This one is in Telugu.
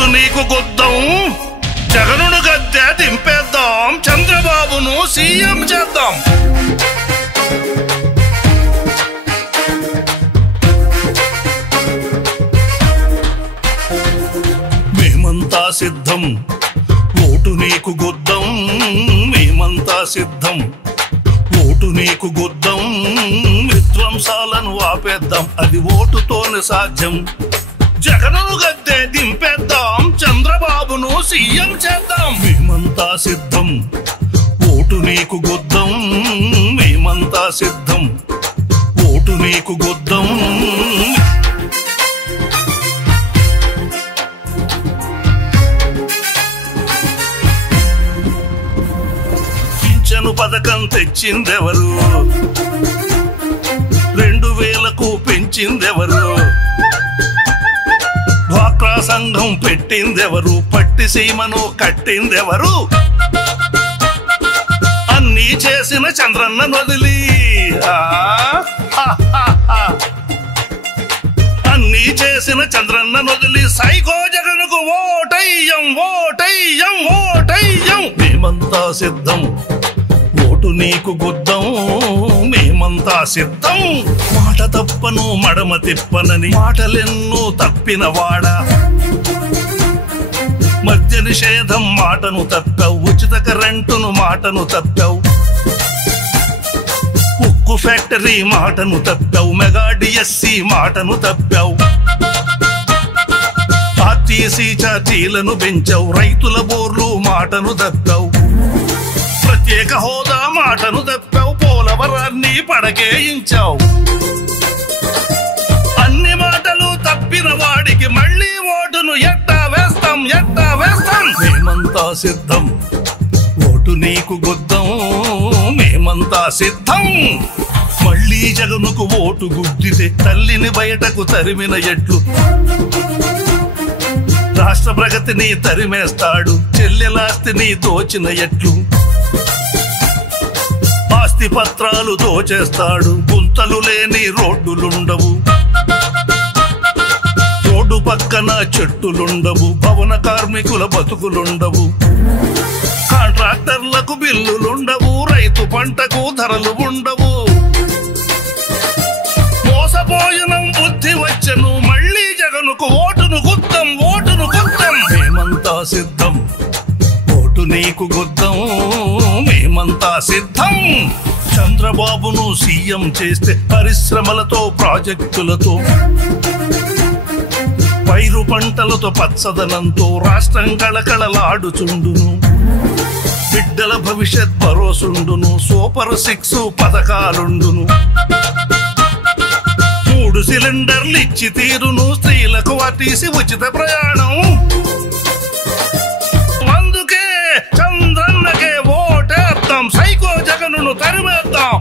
ఓటు నీకు గుద్దాం, జగనును గద్దె దింపేద్దాం, చంద్రబాబును సీఎం చేద్దాం. మేమంతా సిద్ధం, ఓటు నీకు గుద్దాం, మేమంతా సిద్ధం, ఓటు నీకు గుద్దాం, విధ్వంసాలను ఆపేద్దాం, అది ఓటుతోనే సాధ్యం. జగనును గద్దె దింపేద్దాం, చంద్రబాబును సీఎం చేద్దాం. మేమంతా సిద్ధం, ఓటు నీకు గుద్దాం, మేమంతా సిద్ధం, ఓటు నీకు గుద్దాం. పింఛను పథకం తెచ్చిందెవరు, 2000కు పెంచిందెవరు, డ్వాక్రా సంఘం పెట్టిందెవరు, పట్టి సీమను కట్టిందెవరు, అన్నీ చేసిన చంద్రన్న వదిలి, అన్నీ చేసిన చంద్రన్న వదిలి సైకో జగన్కు ఓటయ్యం, ఓటయ్యం, ఓటయ్యం. మేమంతా సిద్ధం, ఓటు నీకు గుద్దాం, మేమంతా సిద్ధం. మాట తప్పను మడమ తిప్పనని మాటలెన్నో తప్పిన వాడా, మద్య నిషేధం మాటను తప్పావు, ఉచిత కరెంటును మాటను తప్పావు, ఉక్కు ఫ్యాక్టరీ మాటను తప్పావు, మెగా డిఎస్సి మాటను తప్పావు, ఆర్టీసీ ఛార్జీలను పెంచావు, రైతుల బోర్లు మాటను తప్పావు, ప్రత్యేక హోదా మాటను తప్పావు, పోలవరాన్ని పడకేయించావు. అన్ని మాటలు తప్పిన వాడికి మళ్ళీ ఓటును ఎట్టా వేస్తాం, ఎట్టా వేస్తాం. మేమంతా సిద్ధం, ఓటు నీకు గుద్దాం, మేమంతా సిద్ధం. మళ్ళీ జగనుకు ఓటు గుద్దితే తల్లిని బయటకు తరిమిన ఎట్లు, రాష్ట్ర ప్రగతిని తరిమేస్తాడు, చెల్లెలాస్తిని దోచిన ఎట్లు, ఆస్తి పత్రాలు దోచేస్తాడు, గుంతలు లేని రోడ్డులుండవు, రోడ్డు పక్కన చెట్టులుండవు, భవన కార్మికుల బతుకులుండవు, కాంట్రాక్టర్లకు బిల్లులుండవు, రైతు పంటకు ధరలు ఉండవు. మోసపోయిన బుద్ధి వచ్చను, మళ్ళీ జగనుకు ఓటును గుద్దాం, ఓటును గుద్దాం. మేమంతా సిద్ధం, ఓటు నీకు గుద్దాం, మేమంతా సిద్ధం. చంద్రబాబును సీఎం చేస్తే పరిశ్రమలతో, ప్రాజెక్టులతో, పైరు పంటలతో, పచ్చదనంతో రాష్ట్రం కళకళలాడుచుండును, బిడ్డల భవిష్యత్ భరోసుండును, సూపర్ 6 పథకాలుండును, 3 సిలిండర్లు ఇచ్చి తీరును, స్త్రీలకు ఆర్టీసీ ఉచిత ప్రయాణం. అందుకే చంద్రన్నకే ఓటేద్దాం, సైకో జగనును తరిమేద్దాం.